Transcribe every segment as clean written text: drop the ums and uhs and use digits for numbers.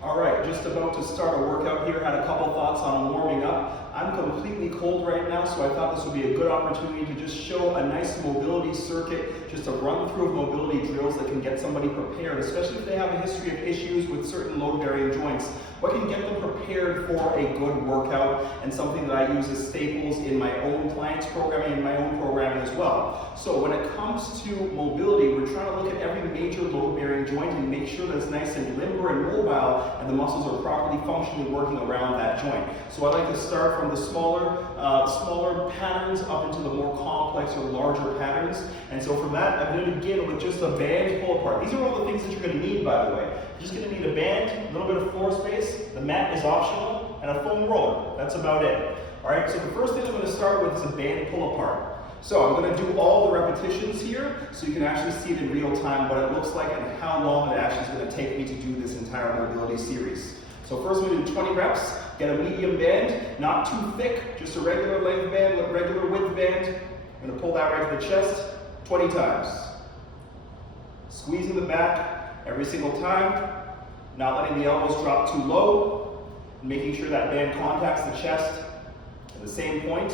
All right, just about to start a workout here. Had a couple thoughts on warming up. I'm completely cold right now, so I thought this would be a good opportunity to just show a nice mobility circuit, just a run through of mobility drills that can get somebody prepared, especially if they have a history of issues with certain load-bearing joints. What can get them prepared for a good workout, and something that I use as staples in my own clients programming and my own programming as well. So when it comes to mobility, we're trying to look at every major load-bearing joint and make sure that it's nice and limber and mobile, and the muscles are properly functionally working around that joint. So I like to start from the smaller patterns up into the more complex or larger patterns. And so from that, I'm going to begin with just a band pull apart. These are all the things that you're going to need, by the way. You're just going to need a band, a little bit of floor space, the mat is optional, and a foam roller. That's about it. All right, so the first thing I'm going to start with is a band pull apart. So I'm going to do all the repetitions here so you can actually see it in real time, what it looks like and how long it actually is going to take me to do this entire mobility series. So first we're going to do 20 reps, get a medium band, not too thick, just a regular length band, regular width band. I'm going to pull that right to the chest 20 times. Squeezing the back every single time, not letting the elbows drop too low, and making sure that band contacts the chest at the same point.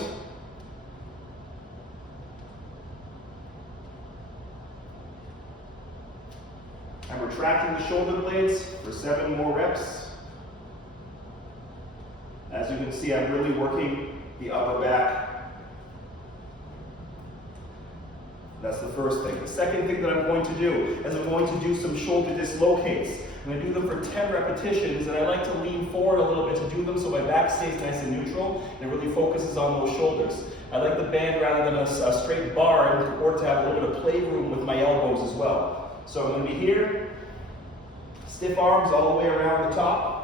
I'm retracting the shoulder blades for 7 more reps. As you can see, I'm really working the upper back. That's the first thing. The second thing that I'm going to do is I'm going to do some shoulder dislocates. I'm going to do them for 10 repetitions, and I like to lean forward a little bit to do them so my back stays nice and neutral and it really focuses on those shoulders. I like the band rather than a straight bar, in order to have a little bit of play room with my elbows as well. So I'm going to be here, stiff arms all the way around the top.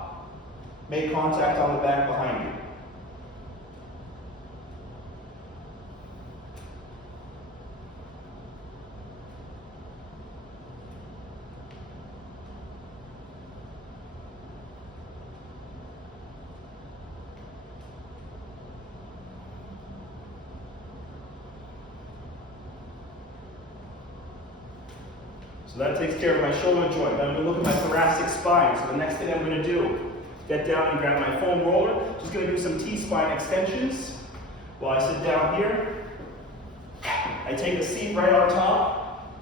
Make contact on the back behind you. So that takes care of my shoulder joint. Then I'm going to look at my thoracic spine. So the next thing I'm going to do, get down and grab my foam roller. Just going to do some T-spine extensions while I sit down here. I take a seat right on top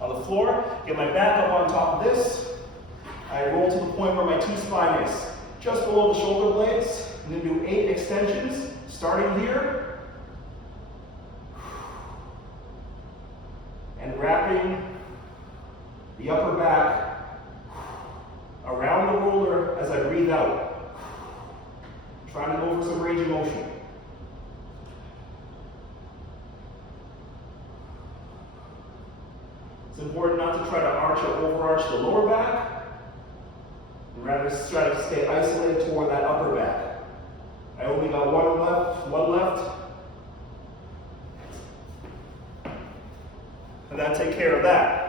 on the floor, get my back up on top of this. I roll to the point where my T-spine is just below the shoulder blades. I'm going to do 8 extensions, starting here and wrapping the upper back around the roller as I breathe out. Trying to go for some range of motion. It's important not to try to arch or overarch the lower back, and rather try to stay isolated toward that upper back. I only got one left. And that take care of that.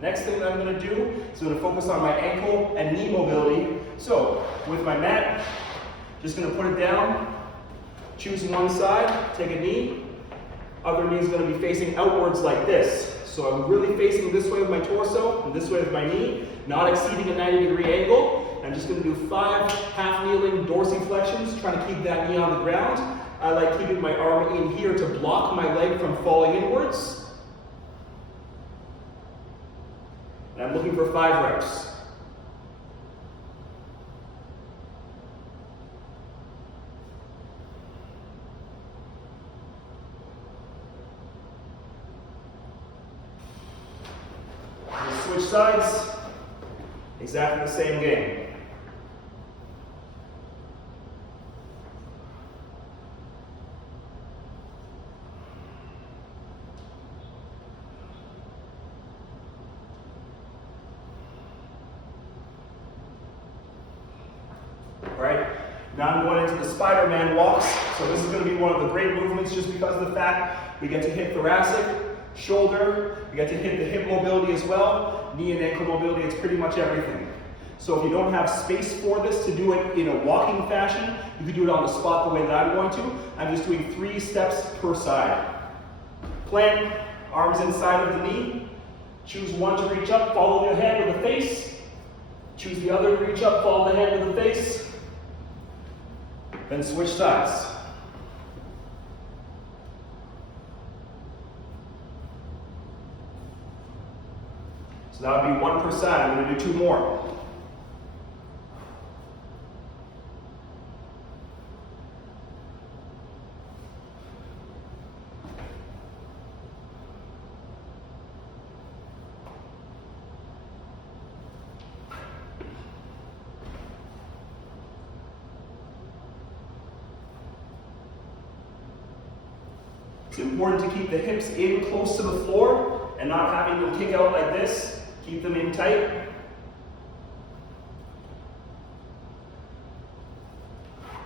Next thing that I'm going to do is I'm going to focus on my ankle and knee mobility. So with my mat, just going to put it down, choose one side, take a knee. Other knee is going to be facing outwards like this. So I'm really facing this way with my torso and this way with my knee, not exceeding a 90-degree angle. I'm just going to do 5 half-kneeling dorsiflexions, trying to keep that knee on the ground. I like keeping my arm in here to block my leg from falling inwards. And I'm looking for 5 reps. Switch sides, exactly the same game. All right, now I'm going into the Spiderman walks. So this is going to be one of the great movements just because of the fact we get to hit thoracic, shoulder, we get to hit the hip mobility as well, knee and ankle mobility, it's pretty much everything. So if you don't have space for this to do it in a walking fashion, you can do it on the spot the way that I'm going to. I'm just doing 3 steps per side. Plank, arms inside of the knee, Choose one to reach up, follow the hand with the face. Choose the other to reach up, follow the hand with the face. Then switch sides. So that would be 1 per side. I'm going to do 2 more. It's important to keep the hips in close to the floor and not having them kick out like this. Keep them in tight.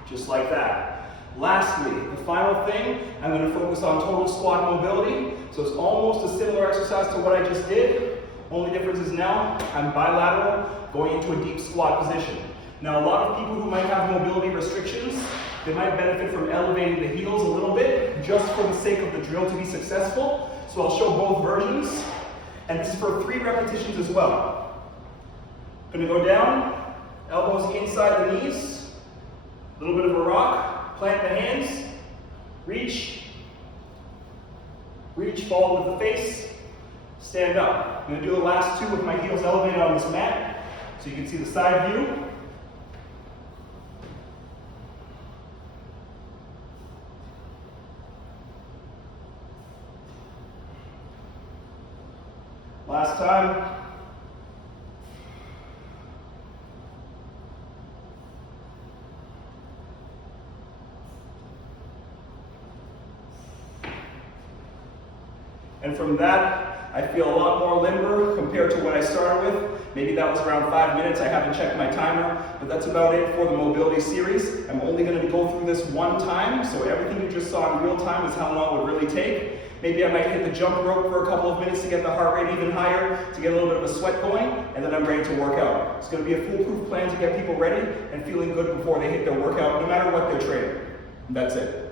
Just like that. Lastly, the final thing, I'm going to focus on total squat mobility. So it's almost a similar exercise to what I just did. Only difference is now I'm bilateral, going into a deep squat position. Now a lot of people who might have mobility restrictions, they might benefit from elevating the heels a little bit, just for the sake of the drill to be successful. So I'll show both versions. And this is for 3 repetitions as well. Gonna go down, elbows inside the knees, a little bit of a rock, plant the hands, reach, fall with the face, stand up. I'm gonna do the last 2 with my heels elevated on this mat, so you can see the side view. Last time. And from that, I feel a lot more limber compared to what I started with. Maybe that was around 5 minutes. I haven't checked my timer, but that's about it for the mobility series. I'm only going to go through this 1 time, so everything you just saw in real time is how long it would really take. Maybe I might hit the jump rope for a couple of minutes to get the heart rate even higher, to get a little bit of a sweat going, and then I'm ready to work out. It's going to be a foolproof plan to get people ready and feeling good before they hit their workout, no matter what they're training. And that's it.